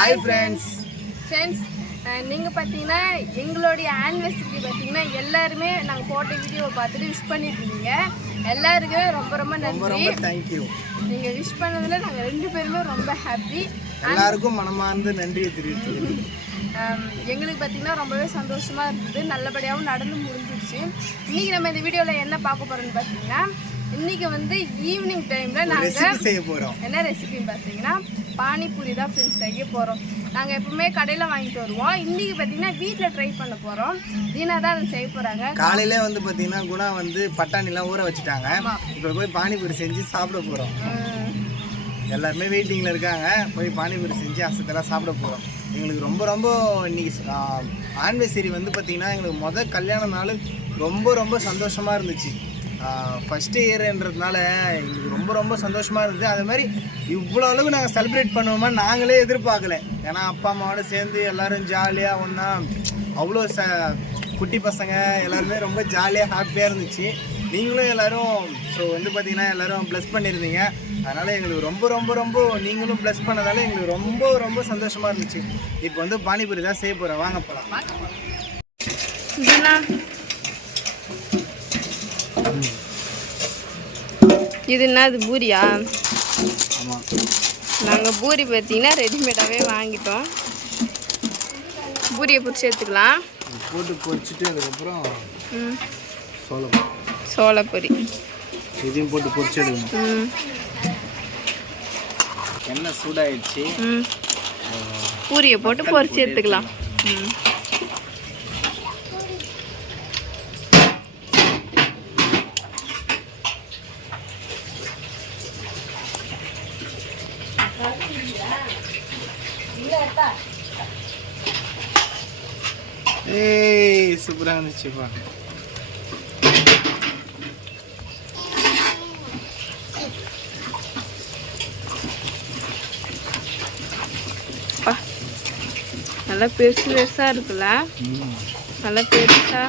Hi friends friends நீங்கள் பார்த்தீங்கன்னா எங்களுடைய ஆனிவர்சரிக்கு பார்த்தீங்கன்னா எல்லாருமே நாங்கள் போட்ட வீடியோவை பார்த்துட்டு விஷ் பண்ணியிருந்தீங்க எல்லாருக்குமே ரொம்ப ரொம்ப நன்றி. தேங்க்யூ நீங்கள் விஷ் பண்ணதில் நாங்கள் ரெண்டு பேருமே ரொம்ப ஹாப்பி எல்லாருக்கும் மனமார்ந்த நன்றியை தெரிவித்துக்கிறேன் எங்களுக்கு பார்த்தீங்கன்னா ரொம்பவே சந்தோஷமாக இருந்தது. நல்லபடியாகவும் நடந்து முடிஞ்சிடுச்சு. இன்றைக்கி நம்ம இந்த வீடியோவில் என்ன பார்க்க போகிறோம்னு பார்த்தீங்கன்னா இன்றைக்கி வந்து ஈவினிங் டைமில் நாங்கள் போகிறோம் என்ன ரெசிபின்னு பார்த்தீங்கன்னா பானிபூரி தான் ஃப்ரெண்ட்ஸ் செய்ய போகிறோம் நாங்கள் எப்பவுமே கடையில் வாங்கிட்டு வருவோம். இன்றைக்கி பார்த்தீங்கன்னா வீட்டில் ட்ரை பண்ண போகிறோம் தீனா தான் அதை செய்ய போகிறாங்க காலையிலே வந்து பார்த்தீங்கன்னா குணா வந்து பட்டாணிலாம் ஊற வச்சுட்டாங்க. இப்போ போய் பானிபூரி செஞ்சு சாப்பிட போகிறோம் எல்லாருமே வெயிட்டிங்கில் இருக்காங்க. போய் பானிபூரி செஞ்சு அசத்தெல்லாம் சாப்பிட போகிறோம் எங்களுக்கு ரொம்ப ரொம்ப இன்னைக்கு ஆனிவர்சரி வந்து பார்த்திங்கன்னா எங்களுக்கு மொதல் கல்யாண நாள் ரொம்ப ரொம்ப சந்தோஷமாக இருந்துச்சு. ஃபஸ்ட்டு இயர்ன்றதுனால எங்களுக்கு ரொம்ப ரொம்ப சந்தோஷமாக இருந்தது. அதே மாதிரி இவ்வளோ அளவு நாங்கள் செலிப்ரேட் பண்ணுவோமா நாங்களே எதிர்பார்க்கல. ஏன்னா அப்பா அம்மாவோட சேர்ந்து எல்லோரும் ஜாலியாக ஒன்றா அவ்வளோ ச குட்டி பசங்க எல்லாருமே ரொம்ப ஜாலியாக ஹாப்பியாக இருந்துச்சு. நீங்களும் எல்லோரும் ஸோ வந்து பார்த்தீங்கன்னா எல்லோரும் ப்ளஸ் பண்ணியிருந்தீங்க. அதனால் எங்களுக்கு ரொம்ப ரொம்ப ரொம்ப நீங்களும் ப்ளஸ் பண்ணதால எங்களுக்கு ரொம்ப ரொம்ப சந்தோஷமாக இருந்துச்சு. இப்போ வந்து பானிபூரி தான் செய்ய போகிறேன் வாங்க போகலாம் இது என்ன இது பூரியா நாங்கள் பூரி பார்த்தீங்கன்னா ரெடிமேடாகவே வாங்கிட்டோம். பூரியை பிடிச்சி எடுத்துக்கலாம். போட்டு பொரிச்சிட்டு அதுக்கப்புறம் சோளம். சோளப்பொரி இதையும் போட்டு பொரிச்சு எடுக்கணும். ம். எண்ணெய் சூடாயிடுச்சு. ம். பூரியை போட்டு பொரிச்சு எடுத்துக்கலாம். ம். ஏய் சூப்பராக இருந்துச்சுப்பா நல்லா பெருசு பெருசாக இருக்குல்ல? நல்லா பெருசா.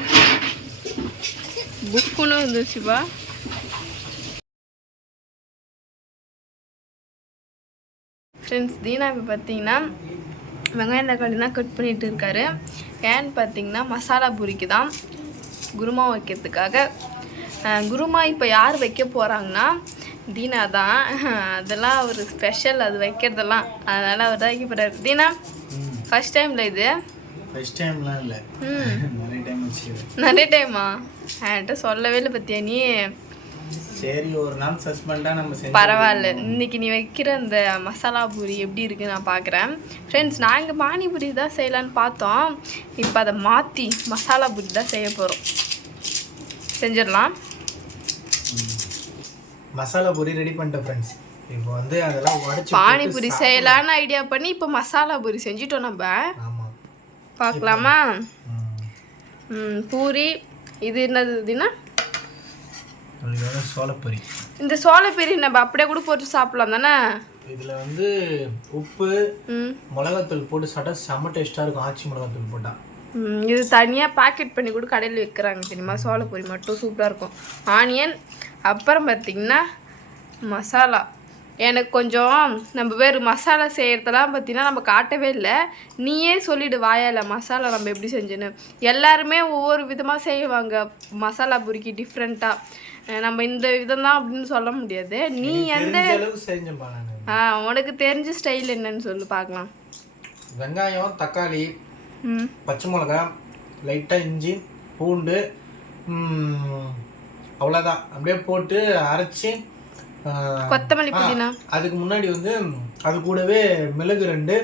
புக்குன்னு இருந்துச்சுப்பா ஃப்ரெண்ட்ஸ் தீனா இப்போ பார்த்தீங்கன்னா வெங்காயம் தக்காளி தான் கட் பண்ணிட்டு இருக்காரு. ஏன்னு பார்த்தீங்கன்னா மசாலா பூரிக்கு தான் குருமா வைக்கிறதுக்காக. குருமா இப்போ யார் வைக்க போகிறாங்கன்னா தீனா தான். அதெல்லாம் ஒரு ஸ்பெஷல் அது வைக்கிறதெல்லாம். அதனால் அவர் தான் வைக்க போகிறாரு தீனா ஃபஸ்ட் டைமில் இது? ஃபஸ்ட் டைம்லாம் இல்லை. நிறைய டைம் நிறைய டைமா என்கிட்ட சொல்லவே இல்லை பத்தியா நீ? சரி ஒரு நாள் சஸ்பெண்டாக நம்ம பரவாயில்ல. இன்னைக்கு நீ வைக்கிற அந்த மசாலா பூரி எப்படி இருக்கு நான் பார்க்குறேன் ஃப்ரெண்ட்ஸ் நாங்கள் பானிபூரி தான் செய்யலான்னு பார்த்தோம். இப்போ அதை மாற்றி மசாலா பூரி தான் செய்ய போகிறோம் செஞ்சிடலாம். மசாலா பொரி ரெடி பண்ணிட்டேன் ஃப்ரெண்ட்ஸ் இப்போ வந்து அதெல்லாம் உடச்சி பானிபூரி செய்யலான்னு ஐடியா பண்ணி இப்போ மசாலா பூரி செஞ்சிட்டோம் நம்ம. பார்க்கலாமா? பூரி இது என்னது சோளப்பொரி. இந்த சோளப்பேரி நம்ம அப்படியே கூட போட்டு சாப்பிடலாம் தானே? இதில் வந்து உப்பு மிளகாத்தூள் போட்டு சாப்பிட்டா செம்ம டேஸ்ட்டாக இருக்கும். ஆச்சி மிளகாத்தூள் போட்டால் இது தனியாக பேக்கெட் பண்ணி கூட கடையில் விற்கிறாங்க தெரியுமா? சோளப்பொரி மட்டும் சூப்பராக இருக்கும். ஆனியன் அப்புறம் பார்த்திங்கன்னா மசாலா. எனக்கு கொஞ்சம் நம்ம வேறு மசாலா செய்கிறதெல்லாம் பார்த்தீங்கன்னா நம்ம காட்டவே இல்லை. நீயே சொல்லிடு வாயால மசாலா நம்ம எப்படி செஞ்சேன்னு. எல்லாருமே ஒவ்வொரு விதமாக செய்வாங்க. மசாலா பூரிக்கு டிஃப்ரெண்ட்டாக நம்ம இந்த விதம் தான் அப்படின்னு சொல்ல முடியாது. நீ எந்த ஆ உனக்கு தெரிஞ்ச ஸ்டைல் என்னன்னு சொல்லு பார்க்கலாம். வெங்காயம் தக்காளி பச்சை மிளகா லைட்டாக இஞ்சி பூண்டு அவ்வளோதான் அப்படியே போட்டு அரைச்சி கொத்தமல்லி புதினா. அதுக்கு முன்னாடி வந்து அது கூடவே மிளகு ரெண்டு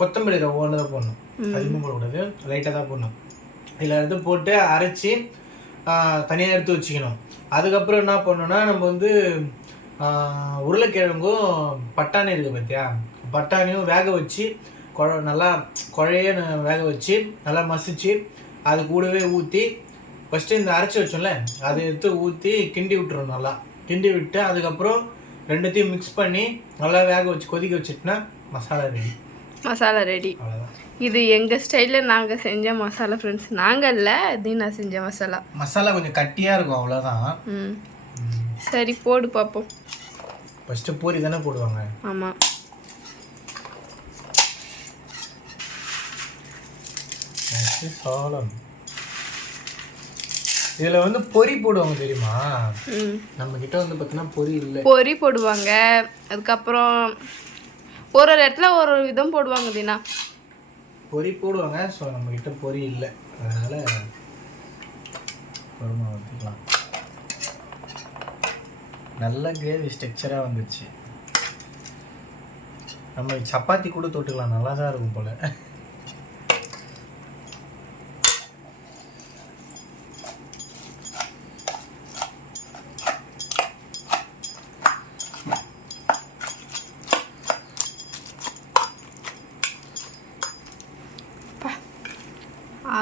கொத்தமல்லி ஒன்று தான் போடணும். அதிகமாக போடக்கூடாது. லைட்டாக தான் போடணும். இதில் எடுத்து போட்டு அரைச்சி தனியாக எடுத்து வச்சுக்கணும். அதுக்கப்புறம் என்ன பண்ணணும்னா நம்ம வந்து உருளைக்கிழங்கும் பட்டாணி இருக்குது பார்த்தியா பட்டாணியும் வேக வச்சு குழ நல்லா குழைய வேக வச்சு நல்லா மசிச்சு அது கூடவே ஊற்றி ஃபஸ்ட்டு இந்த அரைச்சி வச்சோம்ல அதை எடுத்து ஊற்றி கிண்டி விட்டுறணும் நல்லா. கிண்டி விட்டு அதுக்கப்புறம் ரெண்டுத்தையும் மிக்ஸ் பண்ணி நல்லா வேக வச்சு கொதிக்க வச்சுட்டுனா மசாலா ரெடி மசாலா ரெடி அவ்வளோதான் இது எங்கள் ஸ்டைலில் நாங்கள் செஞ்ச மசாலா ஃப்ரெண்ட்ஸ் நாங்கள் இல்லை தீனா செஞ்ச மசாலா மசாலா கொஞ்சம் கட்டியாக இருக்கும் அவ்வளோதான் ம். சரி போடு பார்ப்போம் ஃபஸ்ட்டு பூரி தானே போடுவாங்க. ஆமாம் சாலம் இதில் வந்து பொரி போடுவாங்க தெரியுமா? நம்ம கிட்ட வந்து பாத்தீங்கன்னா பொரி இல்லை. பொறி போடுவாங்க. அதுக்கப்புறம் ஒரு ஒரு இடத்துல ஒரு ஒரு விதம் போடுவாங்க தீனா. பொரி போடுவாங்க. ஸோ நம்மக்கிட்ட பொறி பொரி இல்லை. அதனால் பொறுமை ஊற்றிக்கலாம் நல்ல கிரேவி ஸ்ட்ரக்சராக வந்துச்சு நம்ம சப்பாத்தி கூட தொட்டுக்கலாம். நல்லா தான் இருக்கும் போல.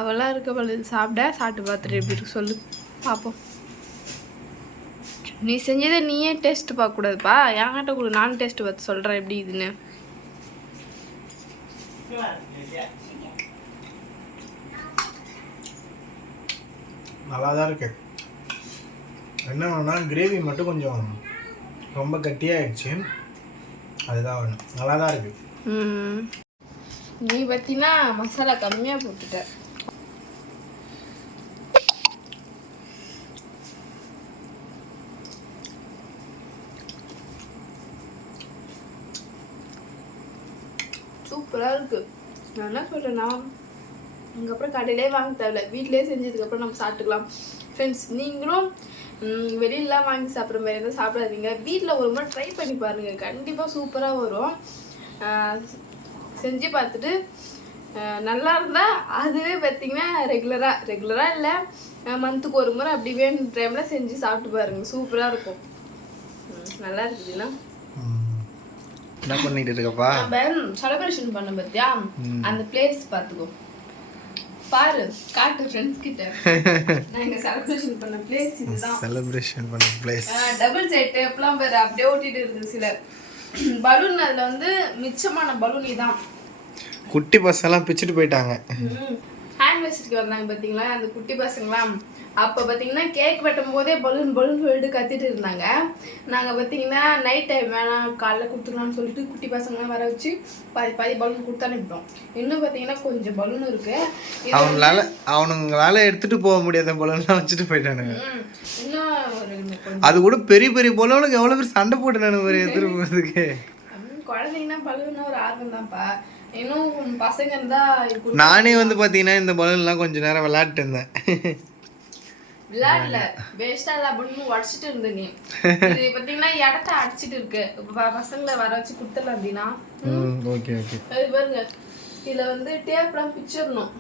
அவெல்லாம் இருக்க பழுது சாப்பிட சாப்பிட்டு பார்த்துட்டு எப்படி இருக்கு சொல்லு. பார்ப்போம். நீ செஞ்சதை நீயே டேஸ்ட் பார்க்கக்கூடாதுப்பா. என்கிட்ட கொடு நானும் டேஸ்ட் பார்த்து சொல்கிறேன் எப்படி இதுன்னு. நல்லா தான் இருக்கு. என்ன ஒன்றா கிரேவி மட்டும் கொஞ்சம் ரொம்ப கட்டியாகிடுச்சு அதுதான் ஒன்று நல்லா தான் இருக்குது. நீ பார்த்தீங்கன்னா மசாலா கம்மியாக போட்டுட்ட சூப்பராக இருக்கு நான் என்ன சொல்கிறேன்னா அதுக்கப்புறம் கடையிலே வாங்க தேவையில்ல. வீட்டிலே செஞ்சதுக்கப்புறம் நம்ம சாப்பிட்டுக்கலாம். ஃப்ரெண்ட்ஸ் நீங்களும் வெளியிலலாம் வாங்கி சாப்பிட்ற மாதிரி இருந்தால் சாப்பிடாதீங்க. வீட்டில் ஒரு முறை ட்ரை பண்ணி பாருங்கள் கண்டிப்பாக சூப்பராக வரும். செஞ்சு பார்த்துட்டு நல்லா இருந்தால் அதுவே பார்த்தீங்கன்னா ரெகுலராக ரெகுலராக இல்லை மந்த்துக்கு ஒரு முறை அப்படி வேணும் டைமில் செஞ்சு சாப்பிட்டு பாருங்க. சூப்பராக இருக்கும். ம், நல்லா இருக்குதுன்னா என்ன பண்ணிட்டு இருக்கப்பா செலிப்ரேஷன் பண்ண பார்த்தியா அந்த பிளேஸ் பார்த்துக்கோ. பாரு காட்டு ஃப்ரெண்ட்ஸ் கிட்ட. நாங்கள் செலிப்ரேஷன் பண்ண பிளேஸ் இதுதான். செலிப்ரேஷன் பண்ண பிளேஸ் டபுள் செட்டு எப்பலாம் பேர் அப்படியே ஓட்டிட்டு இருக்குது சில. பலூன் அதில் வந்து மிச்சமான பலூன் இதான். குட்டி பசங்கெல்லாம் பிச்சுட்டு போயிட்டாங்க. ஆனிவர்சரிக்கு வந்தாங்க பார்த்தீங்களா அந்த குட்டி பசங்களாம் அப்போ பார்த்தீங்கன்னா கேக் வெட்டும் போதே பலூன் பலூன் சொல்லிட்டு கத்திட்டு இருந்தாங்க. நாங்கள் பார்த்தீங்கன்னா நைட் டைம் வேணாம் காலைல கொடுத்துக்கலாம்னு சொல்லிட்டு குட்டி பசங்களாம் வர வச்சு பாதி பாதி பலூன் கொடுத்து அனுப்பிட்டோம். இன்னும் பார்த்தீங்கன்னா கொஞ்சம் பலூன் இருக்கு. அவங்களால அவனுங்களால எடுத்துட்டு போக முடியாத போலலாம் வச்சுட்டு போயிட்டானுங்க. இன்னும் ஒரு கொஞ்சம். அது கூட பெரிய பெரிய போலவனுக்கு எவ்வளோ பேர் சண்டை போட்டுனானு ஒரு எடுத்துட்டு போகிறதுக்கு குழந்தைங்கன்னா பலூன்னா ஒரு ஆர்வம் தான்ப்பா. இன்னும் பசங்க இருந்தா இது நானே வந்து பார்த்தீங்கன்னா இந்த பலூன்லாம் கொஞ்ச நேரம் விளையாட்டு இருந்தேன். விளையாடல. வேஸ்டா இல்ல அப்படின்னு உடச்சிட்டு இருந்த நீ. இது பாத்தீங்கன்னா இடத்த அடிச்சிட்டு இருக்கு. பசங்களை வர வச்சு கொடுத்துடலாம் அப்படின்னா ஓகே ஓகே. அது பாருங்க. இதுல வந்து டேப்லாம் பிச்சிடணும்.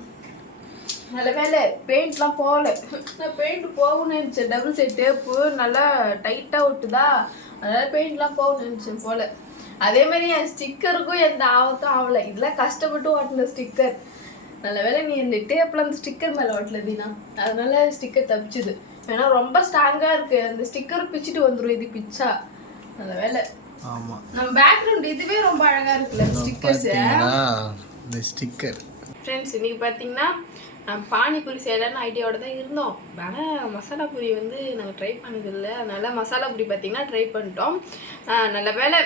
நல்ல வேலை. பெயிண்ட்லாம் போகல. நான் பெயிண்ட் போகணும்னு நினச்சேன். டபுள் சைட் டேப்பு நல்லா டைட்டாக ஒட்டுதா? அதனால பெயிண்ட்லாம் போகணும்னு நினச்சேன் போல. அதே மாதிரி என் ஸ்டிக்கருக்கும் எந்த ஆபத்தும் ஆகலை. இதெல்லாம் கஷ்டப்பட்டு ஓட்டின ஸ்டிக்கர். நல்ல வேளை நீ இந்த டேப்பில் அந்த ஸ்டிக்கர் மேலே ஓட்டல தீனா. அதனால ஸ்டிக்கர் தப்பிச்சுது. ஏன்னா ரொம்ப ஸ்ட்ராங்காக இருக்கு. அந்த ஸ்டிக்கர் பிச்சுட்டு வந்துடும் இது பிச்சா. நல்ல வேலை ஆமாம் நம்ம பேக்ரவுண்ட் இதுவே ரொம்ப அழகாக இருக்குல்ல ஸ்டிக்கர்ஸ் இந்த ஸ்டிக்கர் ஃப்ரெண்ட்ஸ் இன்னைக்கு பார்த்தீங்கன்னா பானிபூரி செய்யலான்னு ஐடியாவோட தான் இருந்தோம். ஆனால் மசாலா பூரி வந்து நாங்கள் ட்ரை பண்ணதில்லை. அதனால மசாலா பூரி பார்த்தீங்கன்னா ட்ரை பண்ணிட்டோம். நல்ல வேளை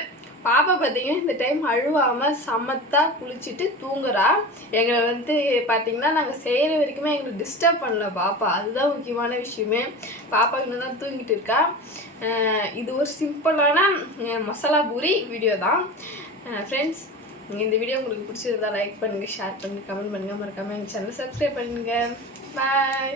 பாப்பா பார்த்தீங்கன்னா இந்த டைம் அழுவாமல் சமத்தா குளிச்சுட்டு தூங்குறா. எங்களை வந்து பார்த்தீங்கன்னா நாங்கள் செய்கிற வரைக்குமே எங்களுக்கு டிஸ்டர்ப் பண்ணல பாப்பா. அதுதான் முக்கியமான விஷயமே. பாப்பா இன்னும் தான் தூங்கிட்டு இருக்கா. இது ஒரு சிம்பிளான மசாலா பூரி வீடியோ தான். ஃப்ரெண்ட்ஸ் இந்த வீடியோ உங்களுக்கு பிடிச்சிருந்தா லைக் பண்ணுங்கள் ஷேர் பண்ணுங்கள் கமெண்ட் பண்ணுங்கள் மறக்காமல் எங்கள் சேனல் சப்ஸ்கிரைப் பண்ணுங்கள் பாய்